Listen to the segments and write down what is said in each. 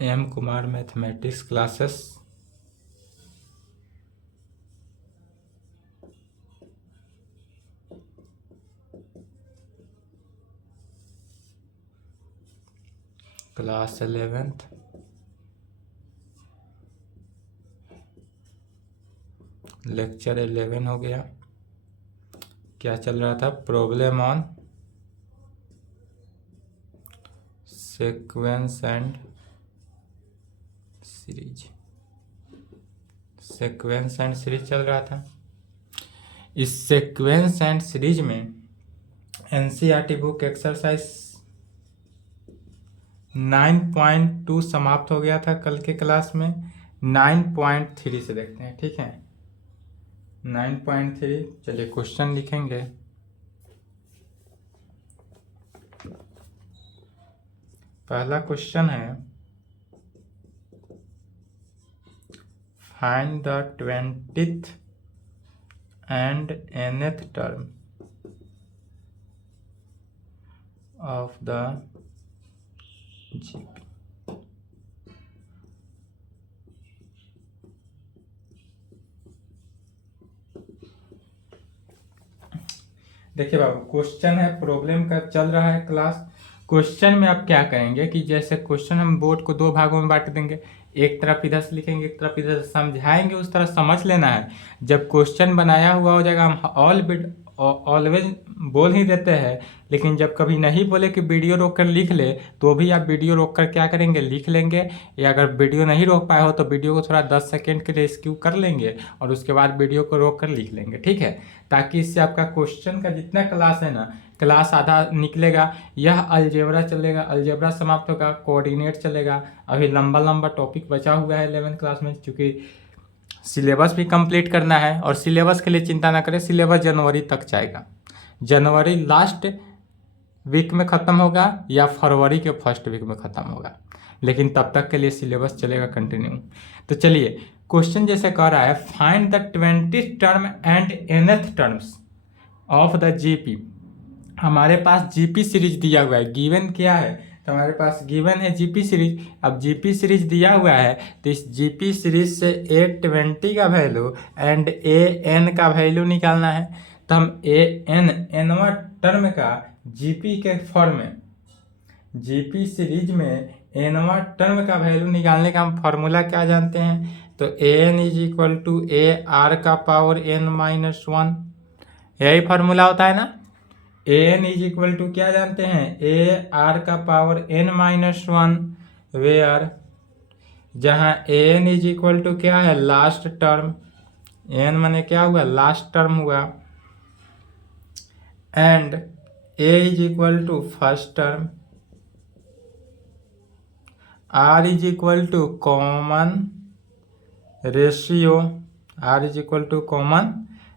M Kumar mathematics classes. Class 11th, lecture 11 हो गया। क्या चल रहा था? Problem on sequence and series. Sequence and series चल रहा था। इस सीक्वेंस एंड सीरीज में एनसीईआरटी बुक एक्सरसाइज 9.2 समाप्त हो गया था कल के क्लास में। 9.3 से देखते हैं, ठीक है। 9.3, चलिए क्वेश्चन लिखेंगे। पहला क्वेश्चन है, find the 20th and nth term of the GP। देखिए बाबू, क्वेश्चन है, प्रॉब्लम का चल रहा है क्लास। क्वेश्चन में आप क्या करेंगे कि जैसे क्वेश्चन हम बोर्ड को दो भागों में बांट देंगे, एक तरफ इधर से लिखेंगे, एक तरफ इधर से समझाएंगे, उस तरह समझ लेना है। जब क्वेश्चन बनाया हुआ हो जाएगा, हम ऑलवेज बोल ही देते हैं, लेकिन जब कभी नहीं बोले कि वीडियो रोक कर लिख ले, तो भी आप वीडियो रोक कर क्या करेंगे, लिख लेंगे। या अगर वीडियो नहीं रोक पाए हो तो वीडियो को थोड़ा 10 सेकेंड के लिए स्किप कर लेंगे और उसके बाद वीडियो को रोक कर लिख लेंगे, ठीक है। ताकि इससे आपका क्वेश्चन का जितना क्लास है ना, क्लास आधा निकलेगा। यह अलजेब्रा चलेगा, अलजेब्रा समाप्त होगा, कोऑर्डिनेट चलेगा। अभी लंबा लंबा टॉपिक बचा हुआ है 11th क्लास में, क्योंकि सिलेबस भी कंप्लीट करना है। और सिलेबस के लिए चिंता ना करें, सिलेबस जनवरी तक जाएगा। जनवरी लास्ट वीक में ख़त्म होगा या फरवरी के फर्स्ट वीक में ख़त्म होगा, लेकिन तब तक के लिए सिलेबस चलेगा कंटिन्यू। तो चलिए, क्वेश्चन जैसे कह रहा है, find the 20th term and nth terms of the GP. हमारे पास जीपी सीरीज दिया हुआ है, गिवन क्या है, तो हमारे पास गिवन है जीपी सीरीज। अब जीपी सीरीज दिया हुआ है, तो इस जीपी सीरीज से A20 का वैल्यू एंड AN का वैल्यू निकालना है। तो हम एनवा टर्म का जीपी के फॉर्म में, जीपी सीरीज में एनवा टर्म का वैल्यू निकालने का हम फॉर्मूला क्या जानते हैं, तो AN is equal to AR का पावर N-1, यही फार्मूला होता है ना। AN इज इक्वल टू क्या जानते हैं, AR का पावर N-1, वेयर जहाँ AN इज इक्वल टू क्या है, लास्ट टर्म, N माने क्या हुआ, लास्ट टर्म हुआ, and A is equal to first term, R is equal to common ratio, R is equal to common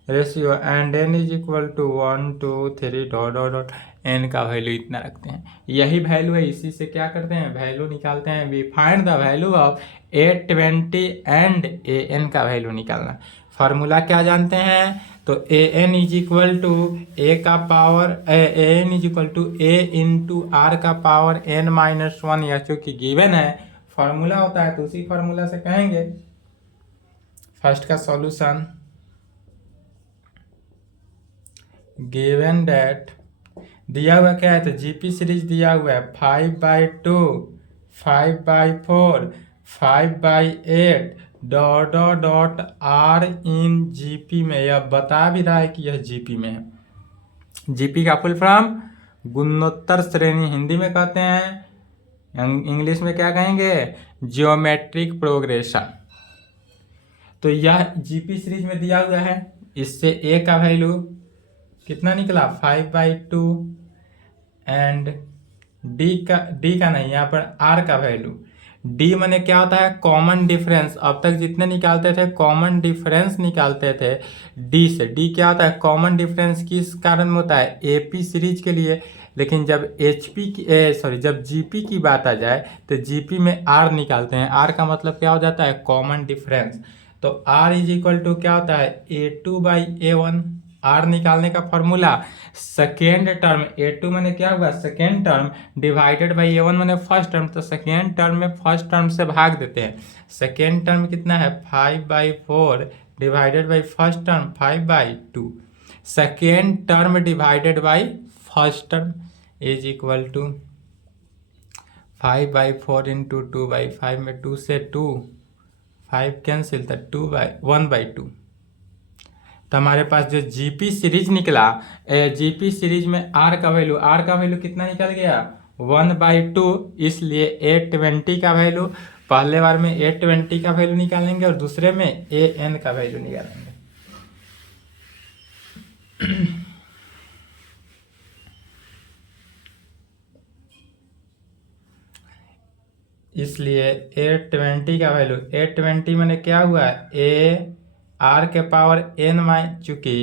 ratio, and N is equal to 1 2 3 dot dot dot, N का value इतना रखते हैं। यही value है, इसी से क्या करते हैं, वैल्यू निकालते हैं। We find the value of A20 and AN का वैल्यू निकालना। फार्मूला क्या जानते हैं, तो AN is equal to A का power AN is equal to A into R का पावर N-1, यह चूँकि गिवन है, फार्मूला होता है तो उसी फार्मूला से कहेंगे। फर्स्ट का सॉल्यूशन, गिवन डैट दिया हुआ क्या है, तो जीपी सीरीज दिया हुआ है 5/2, 5/4, 5/8 dot dot dot R in GP में। यह बता भी रहा है कि यह जीपी में है। जीपी का फुल फॉर्म गुणोत्तर श्रेणी, हिंदी में कहते हैं, इंग्लिश में क्या कहेंगे, जियोमेट्रिक प्रोग्रेशन। तो यह जीपी सीरीज में दिया हुआ है। इससे A का वैल्यू कितना निकला, 5/2, एंड D का नहीं, यहाँ पर R का वैल्यू, D माने क्या होता है, कॉमन डिफरेंस। अब तक जितने निकालते थे कॉमन डिफरेंस निकालते थे D से। D क्या होता है, कॉमन डिफरेंस किस कारण में होता है, AP सीरीज के लिए। लेकिन जब जब GP की बात आ जाए तो GP में R निकालते हैं। R का मतलब क्या हो जाता है, कॉमन डिफरेंस। तो R इज इक्वल टू क्या होता है, A2/A1, आर निकालने का फॉर्मूला, सेकेंड टर्म A2 मैंने क्या हुआ, second term divided by A1 मैंने फर्स्ट टर्म, तो सेकेंड टर्म में फर्स्ट टर्म से भाग देते हैं। सेकेंड टर्म कितना है 5/4 divided by first term 5/2। Second term divided by first term is equal to 5/4 into 2/5 में 2 से 2 5 कैंसिल था 1/2। तो हमारे पास जो जीपी सीरीज निकला, जीपी सीरीज में आर का वैल्यू कितना निकल गया 1/2, इसलिए A20 का वैल्यू पहले बार में A20 का वैल्यू निकालेंगे और दूसरे में AN का वैल्यू निकालेंगे। इसलिए A20 का वैल्यू, A20 मैंने क्या हुआ A आर के पावर n माइन, चूंकि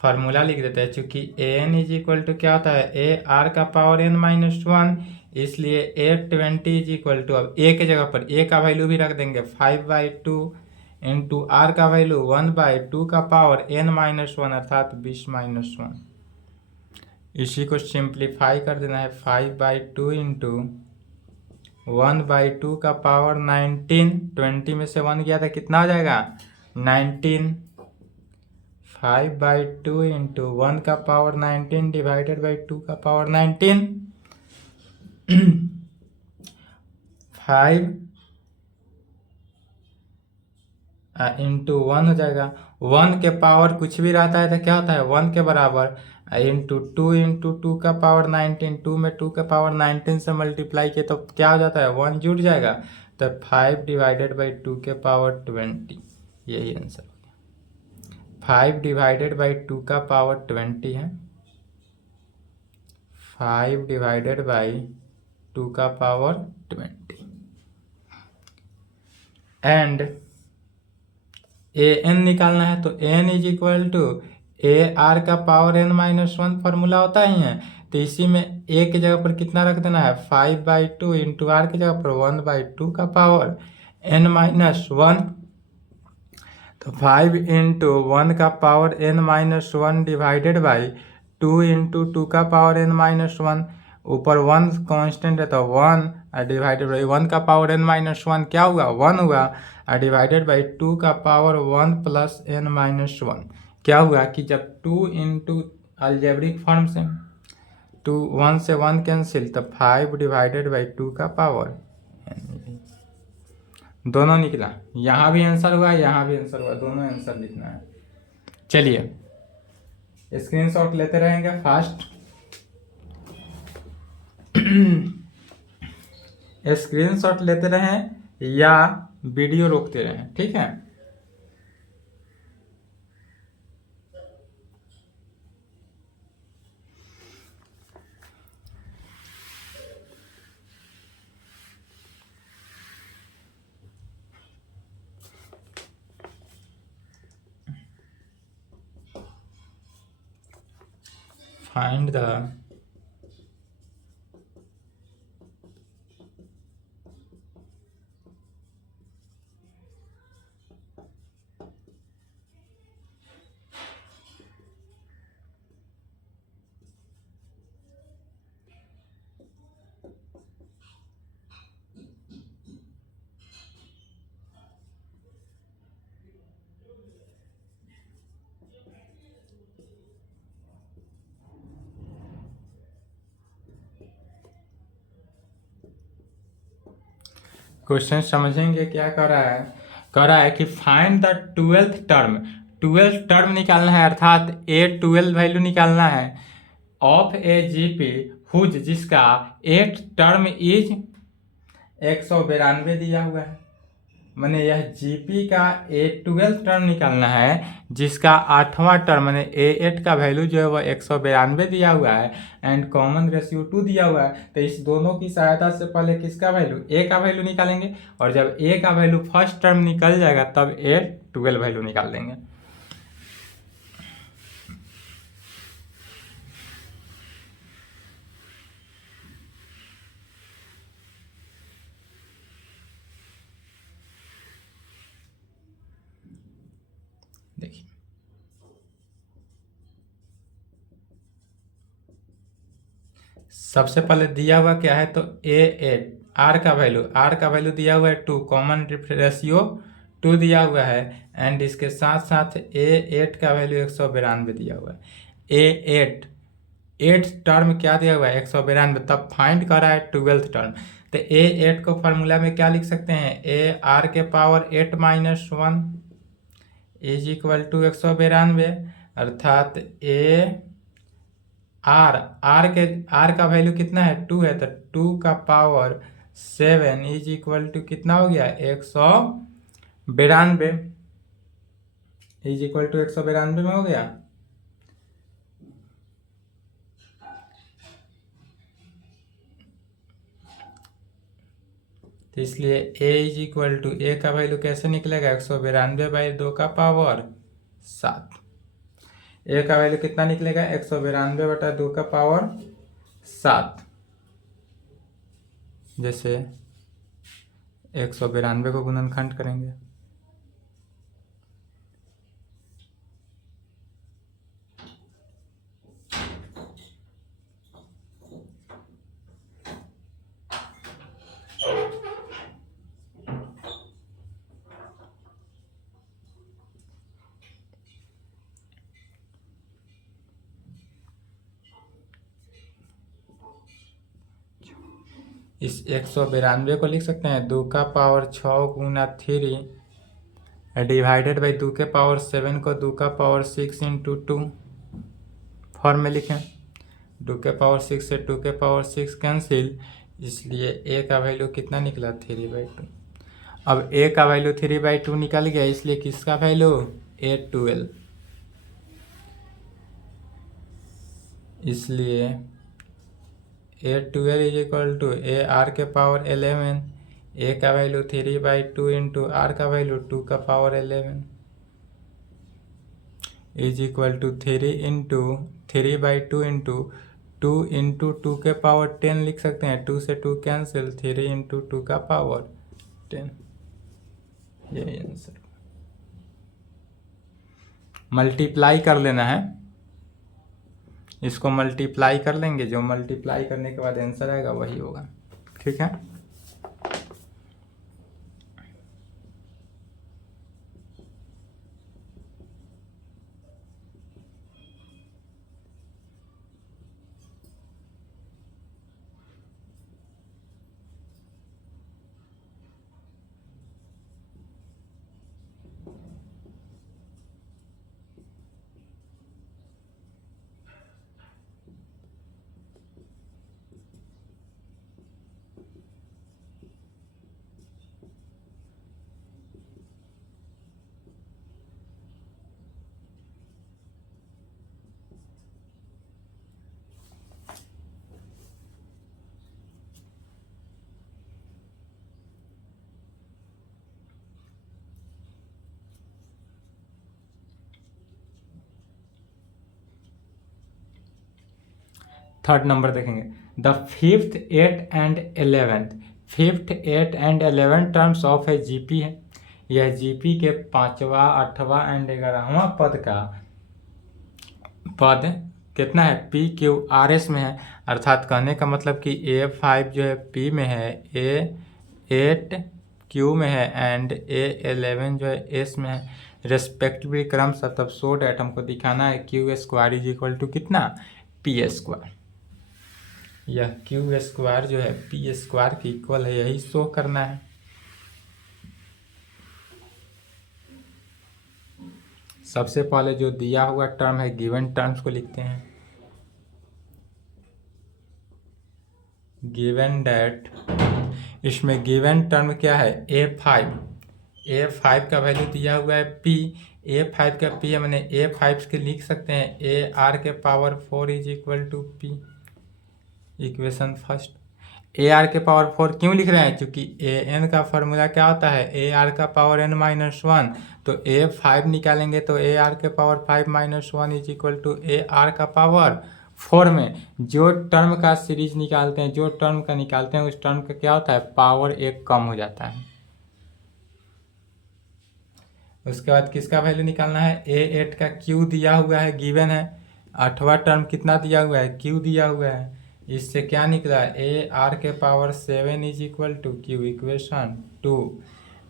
फार्मूला लिख देते हैं, चूंकि an इज इक्वल टू क्या होता है A आर का पावर n-1, इसलिए A20 इज इक्वल टू, अब A के जगह पर A का वैल्यू भी रख देंगे 5/2 इंटू आर का वैल्यू 1/2 का पावर n-1 अर्थात 20-1। इसी को सिंप्लीफाई कर देना है 5/2 इंटू 1/2 का पावर 19, 20 में से 1 गया था कितना हो जाएगा 19। 5/2 इंटू 1 का पावर 19 डिवाइडेड बाई 2 का पावर 19 5 इंटू 1 हो जाएगा। 1 के पावर कुछ भी रहता है तो क्या होता है 1 के बराबर, इंटू 2 इंटू 2 का पावर 19, 2 में 2 का पावर 19 से मल्टीप्लाई किए तो क्या हो जाता है 1 जुड़ जाएगा, तो 5 डिवाइडेड बाई 2 के पावर 20, यही आंसर हो गया। 5 डिवाइडेड बाई 2 का पावर 20 है, 5 डिवाइडेड बाई 2 का पावर 20 एंड an निकालना है तो n is equal to a r का पावर n-1 फॉर्मूला होता ही है, तो इसी में a की जगह पर कितना रख देना है 5/2 इंटू आर की जगह पर 1/2 का पावर n-1, तो 5 इंटू 1 का power n-1 divided by 2 into 2 का पावर n-1, ऊपर 1 कांस्टेंट है तो 1 डिवाइडेड बाई 1 का पावर n-1 क्या हुआ 1 हुआ, डिवाइडेड बाई 2 का पावर 1 प्लस n-1 क्या हुआ कि जब 2 इंटू अलजेब्रिक फॉर्म से 2 1 से 1 कैंसिल, तो 5 डिवाइडेड बाई 2 का पावर दोनों निकला, यहाँ भी आंसर हुआ यहाँ भी आंसर हुआ, दोनों आंसर लिखना है। चलिए स्क्रीनशॉट लेते रहेंगे फास्ट स्क्रीनशॉट लेते रहें या वीडियो रोकते रहें, ठीक है। फाइंड द क्वेश्चन समझेंगे क्या कर रहा है, कि फाइंड द 12th टर्म निकालना है, अर्थात A12 वैल्यू निकालना है ऑफ ए जीपी हुज जिसका 8th टर्म इज 192 दिया हुआ है, मैंने यह जीपी का A12 टर्म निकालना है जिसका 8वां टर्म मैंने A8 का वैल्यू जो है वह 192 दिया हुआ है एंड कॉमन रेशियो 2 दिया हुआ है, तो इस दोनों की सहायता से पहले किसका वैल्यू A का वैल्यू निकालेंगे और जब A का वैल्यू फर्स्ट टर्म निकल जाएगा तब A12 वैल्यू निकाल देंगे। देखिए सबसे पहले दिया हुआ क्या है, तो A8 आर का वैल्यू दिया हुआ है 2, कॉमन रेशियो 2 दिया हुआ है, एंड इसके साथ साथ A8 का वैल्यू 192 दिया हुआ है। A8 8 टर्म क्या दिया हुआ है, 192, तब फाइंड कर रहा है 12th टर्म। तो A8 को फार्मूला में क्या लिख सकते हैं, ए आर के पावर 8 माइनस 1 इज इक्वल टू 192, अर्थात आर का वैल्यू कितना है, 2 है, तो 2 का पावर 7 इज इक्वल टू कितना हो गया, 192 इज इक्वल टू 192 में हो गया। तो इसलिए a इज इक्वल टू ए का वैल्यू कैसे निकलेगा, 192/2 का पावर 7। ए का वैल्यू कितना निकलेगा, 192/2 का पावर 7। जैसे 192 को गुणनखंड करेंगे, इस 192 को लिख सकते हैं 2 का पावर 6 गुना 3 डिवाइडेड बाई 2 के पावर 7 को 2 का पावर 6 इंटू 2 फॉर्म में लिखें। 2 के पावर 6 से 2 के पावर 6 कैंसिल, इसलिए a का वैल्यू कितना निकला, 3/2। अब a का वैल्यू 3/2 निकल गया, इसलिए किसका वैल्यू, A12, इसलिए A12 is equal to a r के पावर 11, a का वैल्यू 3/2 इंटू आर का वैल्यू 2 का power 11 is equal to 3/2 into 2 के पावर 10 लिख सकते हैं, 2 से 2 कैंसिल, 3 इंटू 2 का पावर 10, ये आंसर। मल्टीप्लाई कर लेना है, इसको मल्टीप्लाई कर लेंगे, जो मल्टीप्लाई करने के बाद आंसर आएगा वही होगा, ठीक है। थर्ड नंबर देखेंगे, the 5th 8th and 11th 5th 8th and 11th terms of a GP है। यह जीपी के 5वां 8वां एंड 11वां पद का पद कितना है, पी क्यू आर एस में है। अर्थात कहने का मतलब कि A5 जो है पी में है, A8 क्यू में है, एंड A11 जो है एस में है, रेस्पेक्टिवली क्रमशः। तब सो डैट हमको दिखाना है q square is equal to कितना, पी स्क्वायर। यह क्यू स्क्वायर जो है पी स्क्वायर की इक्वल है, यही शो करना है। सबसे पहले जो दिया हुआ टर्म है, गिवन टर्म्स को लिखते हैं। गिवन डैट, इसमें गिवन टर्म क्या है, A5 का वैल्यू दिया हुआ है P, A5 का P है, मैंने A5 के लिख सकते हैं ए आर के power 4 is equal to P। Equation first, a r के पावर 4 क्यों लिख रहे हैं, क्योंकि ए एन का फॉर्मूला क्या होता है, ए आर का पावर n-1। तो A5 निकालेंगे तो ए आर के power 5 - 1 is equal to a r का पावर 4 में जो टर्म का सीरीज निकालते हैं, जो टर्म का निकालते हैं, उस टर्म का क्या होता है, पावर 1 कम हो जाता है। उसके बाद किसका वैल्यू निकालना है, A8 का Q दिया हुआ है, गिवन है। 8वां टर्म कितना दिया हुआ है, Q दिया हुआ है। इससे क्या निकला, ए आर के power 7 is equal to q, equation 2।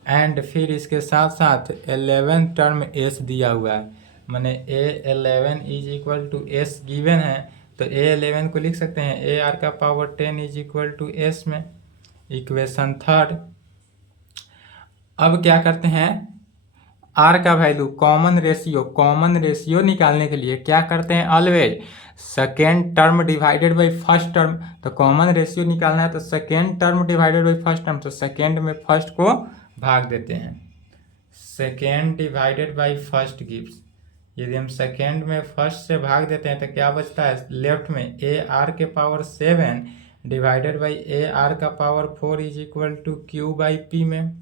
And फिर इसके साथ साथ 11 टर्म एस दिया हुआ है, माने A11 is equal to s given है, तो A11 को लिख सकते हैं ए आर का power 10 is equal to s में, इक्वेशन 3। अब क्या करते हैं, आर का वैल्यू कॉमन रेशियो निकालने के लिए क्या करते हैं, always second term divided by first term. तो कॉमन रेशियो निकालना है तो second term divided by first term, तो सेकेंड में फर्स्ट को भाग देते हैं, second divided by first gives. यदि हम सेकेंड में फर्स्ट से भाग देते हैं तो क्या बचता है, लेफ्ट में ए आर के power 7 divided by a r का power 4 is equal to q by p में।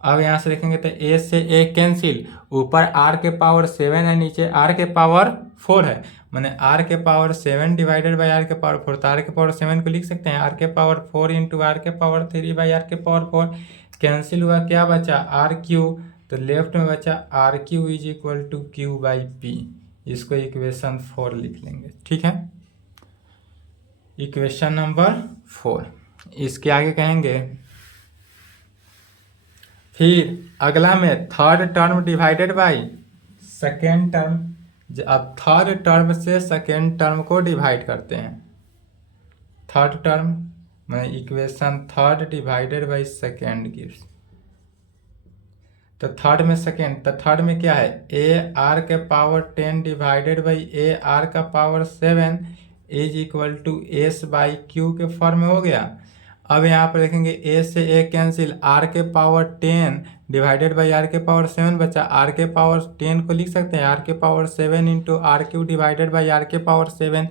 अब यहाँ से देखेंगे तो ए से ए कैंसिल, ऊपर आर के पावर 7 है, नीचे आर के पावर 4 है, मैंने आर के पावर 7 डिवाइडेड बाई आर के पावर 4, तो आर के पावर 7 को लिख सकते हैं आर के पावर 4 इंटू आर के पावर 3 बाई आर के पावर 4, कैंसिल हुआ, क्या बचा आर क्यू, तो लेफ्ट में बचा r q is equal to q by p. इसको इक्वेशन 4 लिख लेंगे, ठीक है, इक्वेशन नंबर 4। इसके आगे कहेंगे फिर अगला में third term divided by second term. अब थर्ड टर्म से सेकेंड टर्म को डिवाइड करते हैं, थर्ड टर्म में equation third divided by second gives, तो थर्ड में सेकेंड, तो थर्ड में क्या है, ए आर के power 10 divided by a r का power 7 is equal to s by q के फॉर्म में हो गया। अब यहाँ पर देखेंगे ए से ए कैंसिल, आर के पावर 10 डिवाइडेड बाई आर के पावर 7 बचा, आर के पावर 10 को लिख सकते हैं आर के power 7 into r q divided by r के पावर 7,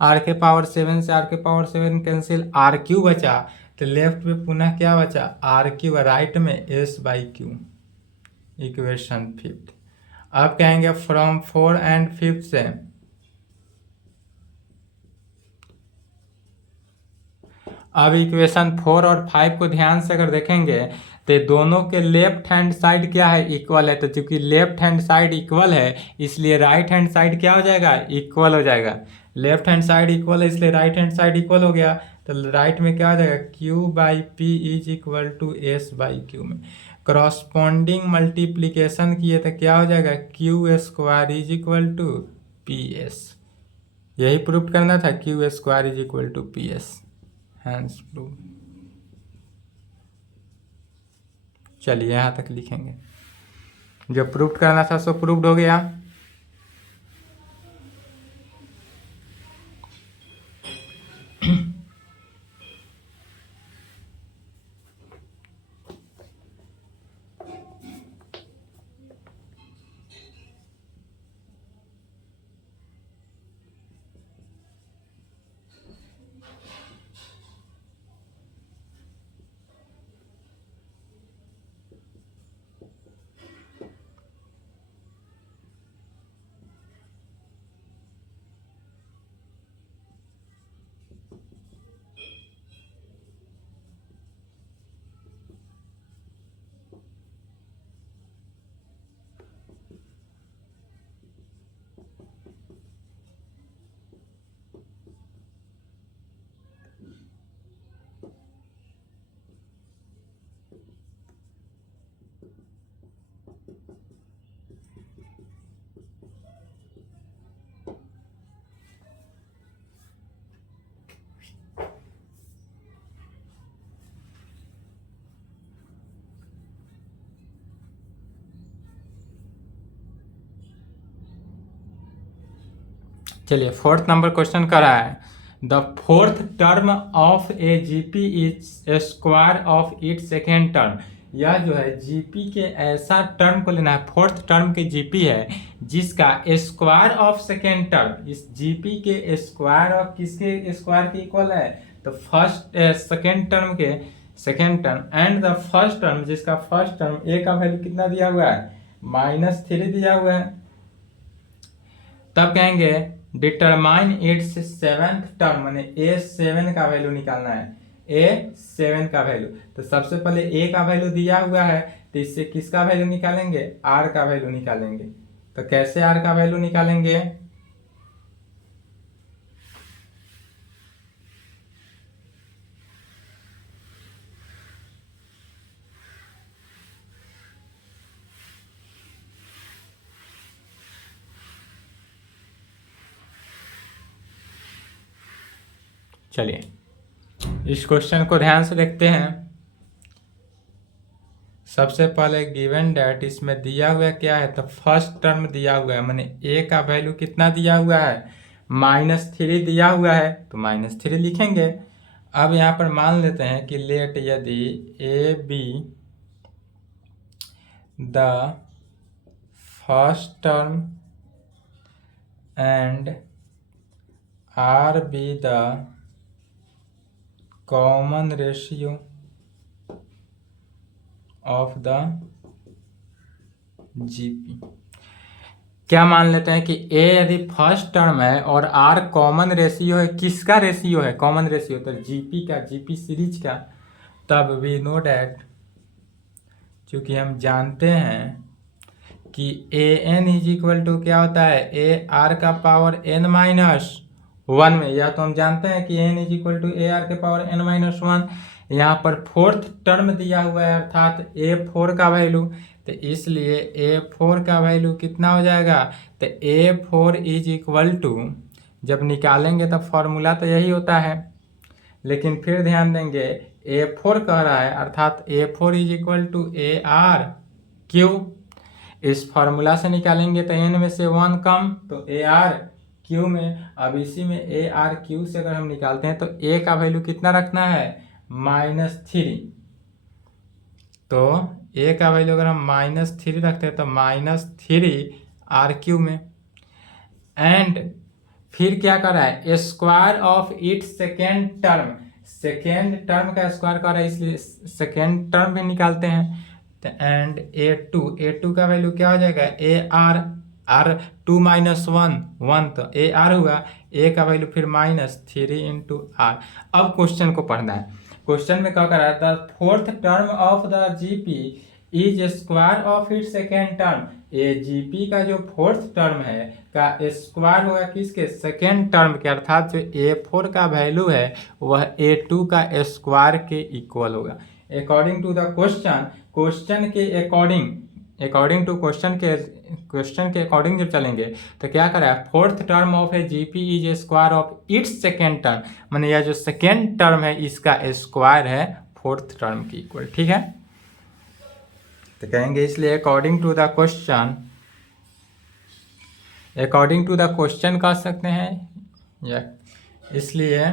आर के पावर 7 से आर के पावर 7 कैंसिल, आर क्यू बचा, तो लेफ्ट में पुनः क्या बचा आर क्यू, राइट में एस बाई क्यू, इक्वेशन 5। अब कहेंगे फ्रॉम 4 एंड 5 से अब इक्वेशन 4 और 5 को ध्यान से अगर देखेंगे तो दोनों के लेफ्ट हैंड साइड क्या है, इक्वल है, तो चूंकि लेफ्ट हैंड साइड इक्वल है इसलिए राइट हैंड साइड क्या हो जाएगा, इक्वल हो जाएगा। लेफ्ट हैंड साइड इक्वल है इसलिए राइट हैंड साइड इक्वल हो गया, तो राइट में क्या हो जाएगा, q by p is equal to s by q में करस्पॉन्डिंग मल्टीप्लीकेशन किए तो क्या हो जाएगा, q square is equal to p s. यही प्रूफ करना था, q square is equal to p s, hence proof. चलिए यहाँ तक लिखेंगे, जो प्रूफ करना था सो प्रूफ्ड हो गया। चलिए फोर्थ नंबर क्वेश्चन कर रहा है, the fourth term of a GP is square of it second term. यह जो है जीपी के ऐसा टर्म को लेना है, फोर्थ टर्म के जीपी है जिसका स्क्वायर ऑफ सेकेंड टर्म, इस जीपी के स्क्वायर ऑफ किसके स्क्वायर के इक्वल है, तो फर्स्ट सेकेंड टर्म के second term and the first term जिसका फर्स्ट टर्म ए का वैल्यू कितना दिया हुआ है, -3 दिया हुआ है। तब कहेंगे डिटरमाइन इट्स सेवेंथ टर्म, माने A7 का वैल्यू निकालना है, A7 का वैल्यू। तो सबसे पहले A का वैल्यू दिया हुआ है तो इससे किसका वैल्यू निकालेंगे, R का वैल्यू निकालेंगे। तो कैसे R का वैल्यू निकालेंगे, चलिए इस क्वेश्चन को ध्यान से देखते हैं। सबसे पहले गिवन डेट इसमें दिया हुआ क्या है, तो फर्स्ट टर्म दिया हुआ है, मैंने ए का वैल्यू कितना दिया हुआ है, -3 दिया हुआ है, तो -3 लिखेंगे। अब यहाँ पर मान लेते हैं कि लेट यदि A be the first term and R be the common ratio of the GP. क्या मान लेते हैं कि ए यदि फर्स्ट टर्म है और आर कॉमन रेशियो है, किसका रेशियो है, कॉमन रेशियो, तो जीपी का, जीपी सीरीज का। तब वी नो डैट, चूंकि हम जानते हैं कि A N is equal to क्या होता है, ए आर का पावर n-1 में, या तो हम जानते हैं कि n is equal to a r के पावर n-1। यहाँ पर फोर्थ टर्म दिया हुआ है अर्थात A4 का वैल्यू, तो इसलिए A4 का वैल्यू कितना हो जाएगा, तो A4 इज इक्वल टू, जब निकालेंगे तब फॉर्मूला तो यही होता है, लेकिन फिर ध्यान देंगे A4 कह रहा है अर्थात A4 is equal to AR cube. इस फॉर्मूला से निकालेंगे तो n में से 1 कम, तो AR क्यू में। अब इसी में AR क्यू से अगर हम निकालते हैं तो A का वैल्यू कितना रखना है, -3। तो A का वैल्यू अगर हम -3 रखते हैं तो -3R क्यू में। एंड फिर क्या कर रहा है, square of it second term, second term का स्क्वायर कर रहा है, इसलिए सेकेंड टर्म भी निकालते हैं। तो एंड A2 का वैल्यू क्या हो जाएगा, R2 -1 1, तो AR हुआ, A का वैल्यू फिर -3 × R। अब क्वेश्चन को पढ़ना है। क्वेश्चन में क्या कर रहा है, the fourth term of the GP is square of it second term. A GP का जो फोर्थ टर्म है का स्क्वायर होगा किसके, सेकेंड टर्म के, अर्थात जो A4 का वैल्यू है वह A2 का स्क्वायर के इक्वल होगा। According to the question, question के अकॉर्डिंग टू क्वेश्चन के अकॉर्डिंग जब चलेंगे तो क्या करा है, fourth term of a GP is square of its second term, माने यह जो सेकेंड टर्म है इसका स्क्वायर है फोर्थ टर्म की इक्वल। ठीक है, तो कहेंगे इसलिए अकॉर्डिंग टू द क्वेश्चन कह सकते हैं, या इसलिए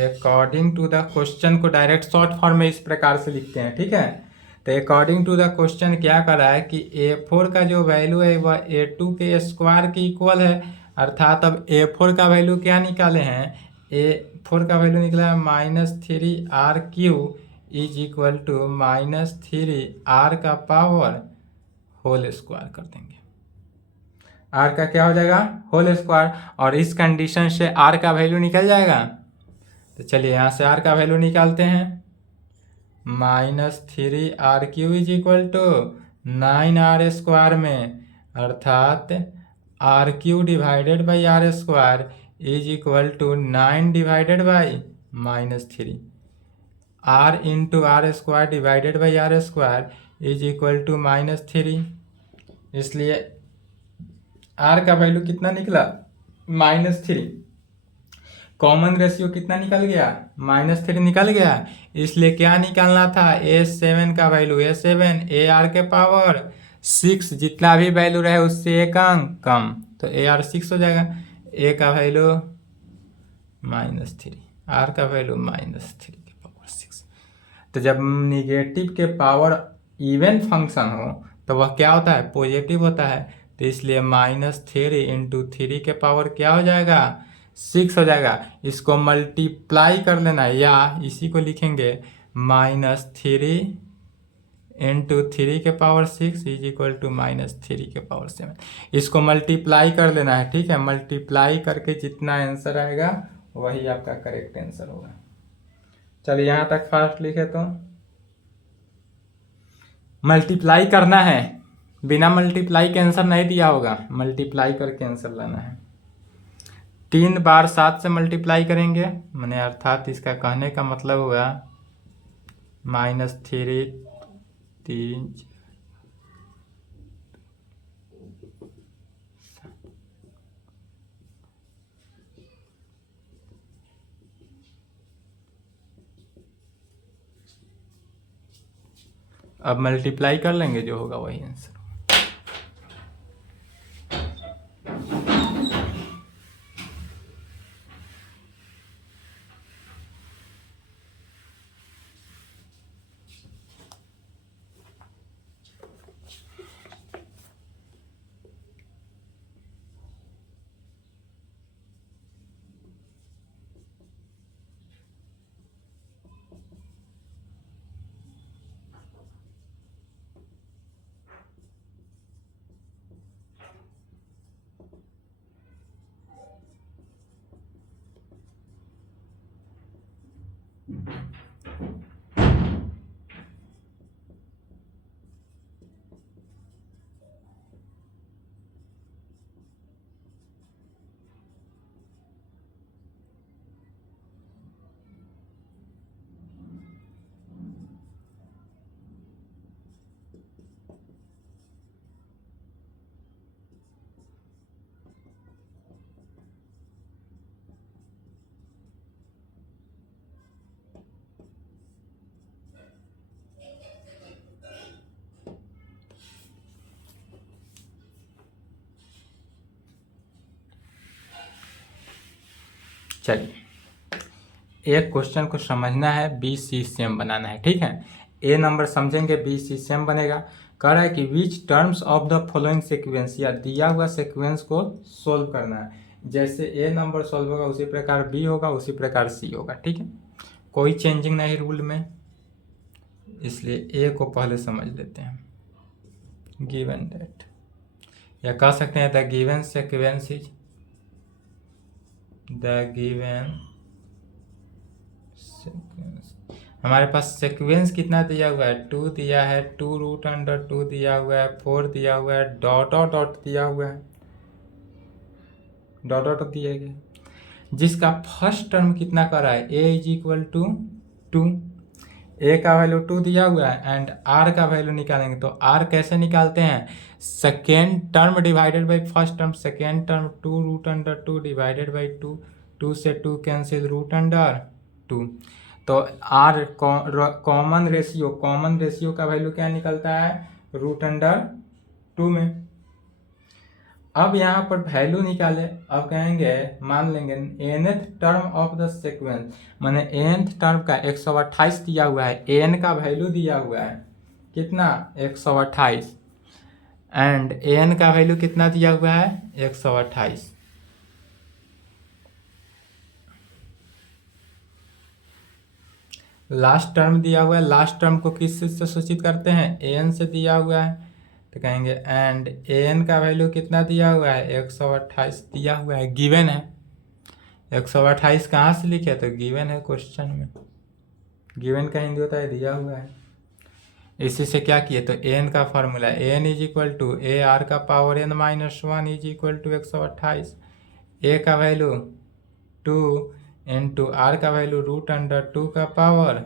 अकॉर्डिंग टू द क्वेश्चन को डायरेक्ट शॉर्ट फॉर्म में इस प्रकार से लिखते हैं। ठीक है, तो अकॉर्डिंग टू द क्वेश्चन क्या कर रहा है कि A4 का जो वैल्यू है वह A2 के स्क्वायर के इक्वल है, अर्थात अब A4 का वैल्यू क्या निकाले हैं, A4 का वैल्यू निकला है -3R Q is equal to -3R का पावर होल स्क्वायर कर देंगे। R का क्या हो जाएगा, होल स्क्वायर, और इस कंडीशन से R का वैल्यू निकल जाएगा। तो चलिए यहाँ से R का वैल्यू निकालते हैं, -3R Q is equal to 9R square में, अर्थात RQ divided by R square is equal to 9 divided by -3, R into R square divided by R square is equal to -3। इसलिए R का value कितना निकला, -3। Common ratio कितना निकल गया, -3 निकल गया। इसलिए क्या निकालना था, A7 का वैल्यू, A7 AR के पावर 6, जितना भी वैल्यू रहे उससे एक अंक कम, तो AR 6 हो जाएगा। A का वैल्यू -3, R का वैल्यू -3 के पावर 6। तो जब निगेटिव के पावर इवन फंक्शन हो तो वह क्या होता है, पॉजिटिव होता है। तो इसलिए -3 × 3 के पावर क्या हो जाएगा, 6 हो जाएगा। इसको मल्टीप्लाई कर लेना है, या इसी को लिखेंगे -3 × 3 के पावर 6 इज इक्वल टू -3 के पावर 7। इसको मल्टीप्लाई कर लेना है। ठीक है, मल्टीप्लाई करके जितना आंसर आएगा वही आपका करेक्ट आंसर होगा। चलिए यहाँ तक फास्ट लिखे, तो मल्टीप्लाई करना है, बिना मल्टीप्लाई के आंसर नहीं दिया होगा, मल्टीप्लाई करके आंसर लाना है। 3 बार 7 से मल्टीप्लाई करेंगे, मैंने अर्थात इसका कहने का मतलब हुआ -3 3 7। अब मल्टीप्लाई कर लेंगे, जो होगा वही आंसर। चलिए, एक क्वेश्चन को समझना है, BCSM बनाना है, ठीक है। ए नंबर समझेंगे, BCSM बनेगा। कह रहा है कि which terms of the following sequence, या दिया हुआ सीक्वेंस को सोल्व करना है। जैसे ए नंबर सोल्व होगा उसी प्रकार बी होगा, उसी प्रकार सी होगा, ठीक है। कोई चेंजिंग नहीं रूल में, इसलिए ए को पहले समझ लेते हैं। गिवन दैट, या कह सकते हैं the given sequence is, the given sequence. हमारे पास सीक्वेंस कितना दिया हुआ है, 2 दिया है, 2√2 दिया हुआ है, 4 दिया हुआ है, डॉट डॉट डॉट दिया हुआ है, डॉट डॉट दिया गया, जिसका फर्स्ट टर्म कितना कर रहा है, a = 2। a का वैल्यू 2 दिया हुआ है एंड r का वैल्यू निकालेंगे। तो r कैसे निकालते हैं, second term divided by first term. Second term 2√2 divided by 2, 2 से 2 कैंसिल, √2। तो r कॉमन रेशियो का वैल्यू क्या निकलता है, √2 में। अब यहाँ पर वैल्यू निकाले, अब कहेंगे, मान लेंगे nth term of the sequence, माने nth टर्म का 128 दिया हुआ है, n का वैल्यू दिया हुआ है कितना, 128, एंड n का वैल्यू कितना दिया हुआ है, 128। लास्ट टर्म दिया हुआ है, लास्ट टर्म को किस से सूचित करते हैं, an से दिया हुआ है। तो कहेंगे एंड an का वैल्यू कितना दिया हुआ है, 128 दिया हुआ है, गिवन है। 128 कहाँ से लिखे, तो गिवन है क्वेश्चन में। गिवन का हिंदी होता है दिया हुआ है। इसी से क्या किए, तो an का फॉर्मूला, an = AR का पावर n-1 = 128। a का वैल्यू 2 इंटू r का वैल्यू √2 का पावर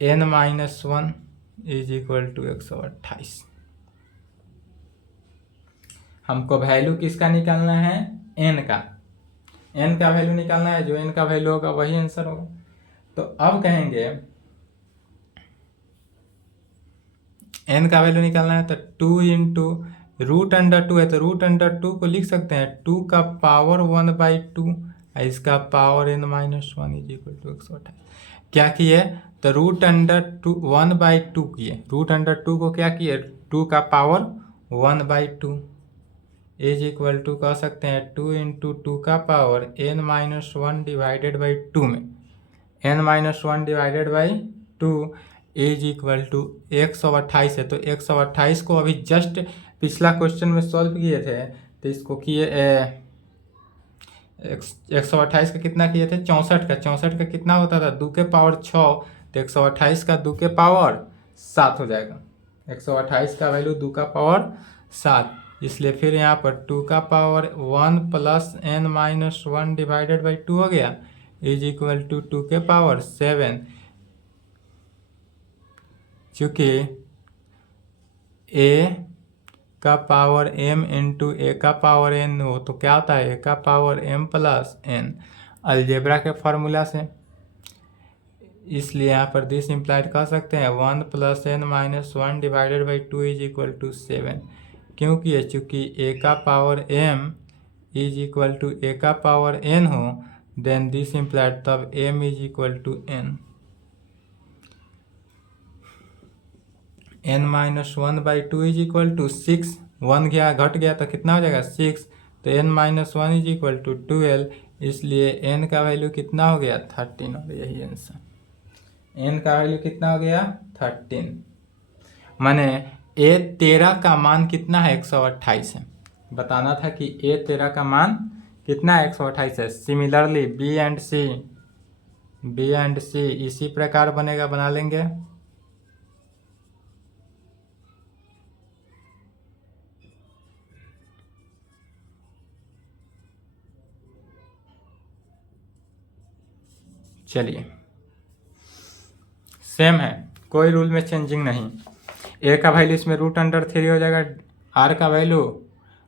n-1 = 128। हमको वैल्यू किसका निकालना है, n का वैल्यू निकालना है। जो n का वैल्यू होगा वही आंसर होगा। तो अब कहेंगे n का वैल्यू निकालना है, तो 2 इंटू √2 है, तो √2 को लिख सकते हैं 2 का पावर 1/2, इसका पावर n-1 = 128। क्या किए, तो √2 1/2 किए, √2 को क्या किए, 2 का पावर 1/2 = कह सकते हैं 2 इंटू 2 का पावर n-1 डिवाइडेड बाई 2 में, n-1 डिवाइडेड बाई 2 = 128 है। तो 128 को अभी जस्ट पिछला क्वेश्चन में सॉल्व किए थे, तो इसको किए 128 का कितना किए थे, 64 का कितना होता था, 2 के पावर 6, तो 128 का 2 के पावर 7 हो जाएगा। 128 का वैल्यू 2 का पावर 7, इसलिए फिर यहाँ पर 2 का power 1 plus n-1 divided by 2 हो गया, = 2 के पावर 7। चूँकि a का पावर m इंटू a का पावर n हो, तो क्या होता है, a का power m plus n। Algebra के फार्मूला से इसलिए यहाँ पर दिस इम्प्लाइड कह सकते हैं 1 + n - 1 divided by 2 is equal to 7। क्योंकि ये चूँकि a का power m is equal to a का पावर n हो, देन दिस इम्प्लाइड तब m is equal to n। n-1/2 is equal to 6। 1 गया घट गया तो कितना हो जाएगा 6। तो n-1 इज इक्वल टू 12। इसलिए n का वैल्यू कितना हो गया 13। और यही आंसर, n का वैल्यू कितना हो गया 13। माने a13 का मान कितना है 128 है। बताना था कि a13 का मान कितना है 128 है। सिमिलरली बी एंड सी इसी प्रकार बनेगा, बना लेंगे। चलिए सेम है, कोई रूल में चेंजिंग नहीं। ए का वैल्यू इसमें √3 हो जाएगा, आर का वैल्यू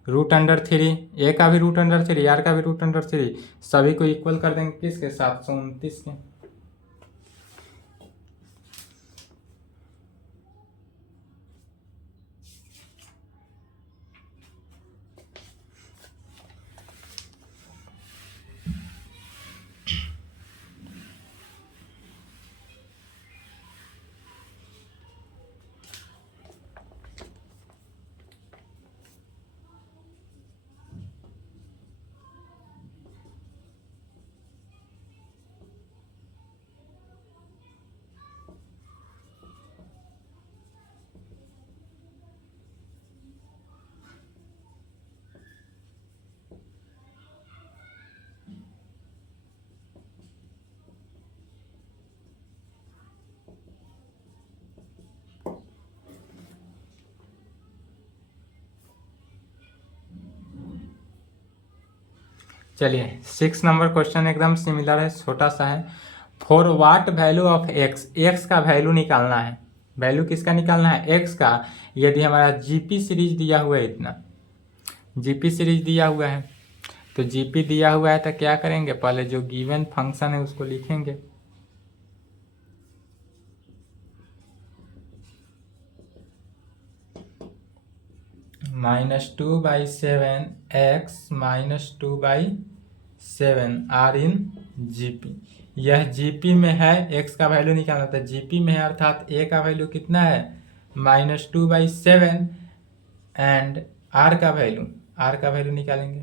√3, ए का भी √3, आर का भी √3, सभी को इक्वल कर देंगे किसके 729 के। चलिए 6 नंबर क्वेश्चन एकदम सिमिलर है, छोटा सा है। For what value of x, x का वैल्यू निकालना है। वैल्यू किसका निकालना है एक्स का। यदि हमारा जीपी सीरीज दिया हुआ है, इतना जीपी सीरीज दिया हुआ है, तो जीपी दिया हुआ है तो क्या करेंगे, पहले जो गिवन फंक्शन है उसको लिखेंगे। -2/7 x -2/7 आर इन जीपी। यह जीपी में है, x का वैल्यू निकालना था, जीपी में है, अर्थात a का वैल्यू कितना है -2/7 एंड r का वैल्यू निकालेंगे।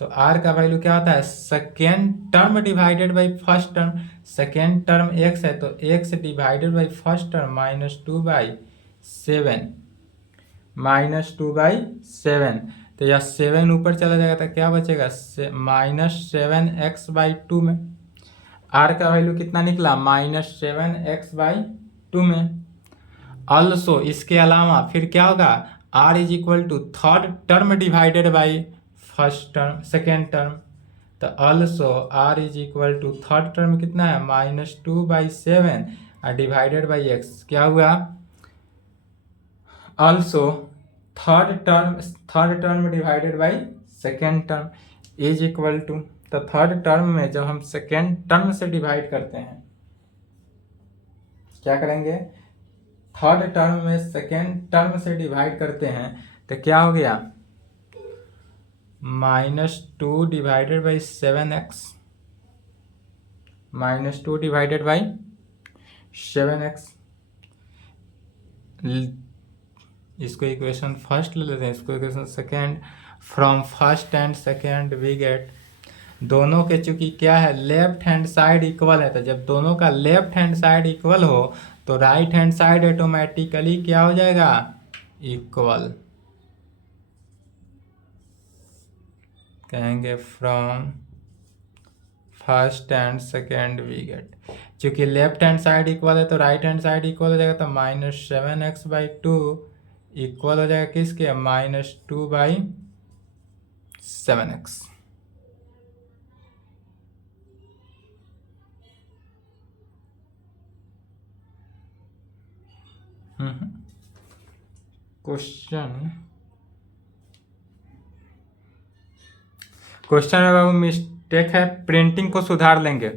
तो r का वैल्यू क्या होता है, second term divided by first term. Second term x है तो x divided by first term -2/7 -2/7। तो यह 7 ऊपर चला जाएगा तो क्या बचेगा -7x/2 में। r का वैल्यू कितना निकला -7x/2 में। ऑल्सो इसके अलावा फिर क्या होगा, r is equal to third term divided by first term, second term. तो also r is equal to third term कितना है -2/7 और डिवाइडेड बाई x, क्या हुआ also third term divided by second term is equal to. तो थर्ड term में जब हम सेकेंड टर्म से डिवाइड करते हैं, क्या करेंगे, थर्ड टर्म में सेकेंड टर्म से डिवाइड करते हैं तो क्या हो गया -2 divided by 7x, -2 divided by 7x। इसको इक्वेशन फर्स्ट ले लेते हैं, इसको equation second. From first and second we get, दोनों के चूंकि क्या है लेफ्ट हैंड साइड इक्वल है, तो जब दोनों का लेफ्ट हैंड साइड इक्वल हो तो राइट हैंड साइड ऑटोमेटिकली क्या हो जाएगा इक्वल। कहेंगे from first and second we get, चूंकि लेफ्ट हैंड साइड इक्वल है तो राइट हैंड साइड इक्वल हो जाएगा, तो -7x/2 इक्वल हो जाएगा किसके -2/7x। क्वेश्चन में बाबू मिस्टेक है, प्रिंटिंग को सुधार लेंगे।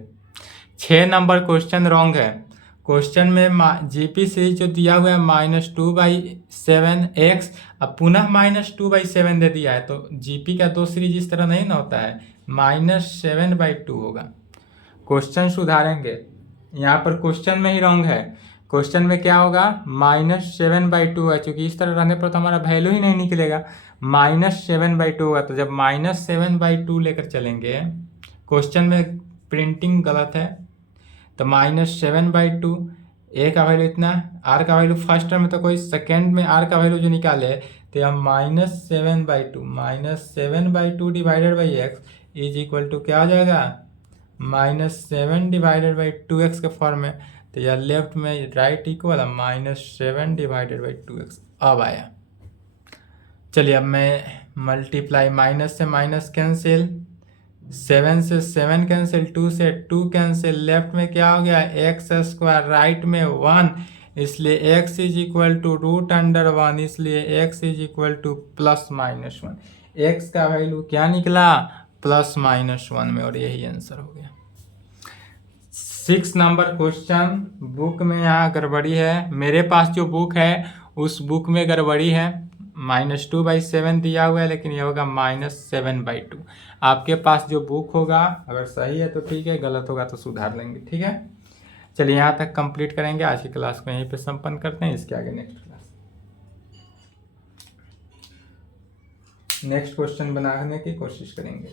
6 नंबर क्वेश्चन रॉन्ग है। क्वेश्चन में जीपी सीरीज जो दिया हुआ है -2/7x, अब पुनः -2/7 दे दिया है, तो जीपी का 2 सीरीज इस तरह नहीं ना होता है, -7/2 होगा। क्वेश्चन सुधारेंगे, यहाँ पर क्वेश्चन में ही रॉन्ग है। क्वेश्चन में क्या होगा, -7/2 है, चूंकि इस तरह रहने पर तो हमारा वैल्यू ही नहीं निकलेगा, -7/2 होगा। तो जब -7/2 लेकर चलेंगे, क्वेश्चन में प्रिंटिंग गलत है, तो -7/2, ए का वैल्यू इतना, आर का वैल्यू फर्स्ट टर्म में तो कोई, सेकेंड में आर का वैल्यू जो निकाले तो हम -7/2 divided by x is equal to क्या हो जाएगा, -7/2x के फॉर्म में। तो यह लेफ्ट में राइट इक्वल -7/2x अब आया। चलिए अब मैं मल्टीप्लाई, माइनस से माइनस कैंसिल, 7 से 7 कैंसिल, 2 से 2 कैंसिल, लेफ्ट में क्या हो गया x², राइट में 1, इसलिए x इज इक्वल टू √1, इसलिए x is equal to +-1। x का वैल्यू क्या निकला, +-1 में, और यही आंसर हो गया। 6 नंबर क्वेश्चन, बुक में यहाँ गड़बड़ी है, मेरे पास जो बुक है उस बुक में गड़बड़ी है, -2/7 दिया हुआ है, लेकिन यह होगा -7/2। आपके पास जो बुक होगा अगर सही है तो ठीक है, गलत होगा तो सुधार लेंगे, ठीक है। चलिए यहाँ तक कंप्लीट करेंगे, आज की क्लास को यहीं पे संपन्न करते हैं, इसके आगे नेक्स्ट क्वेश्चन बनाने की कोशिश करेंगे।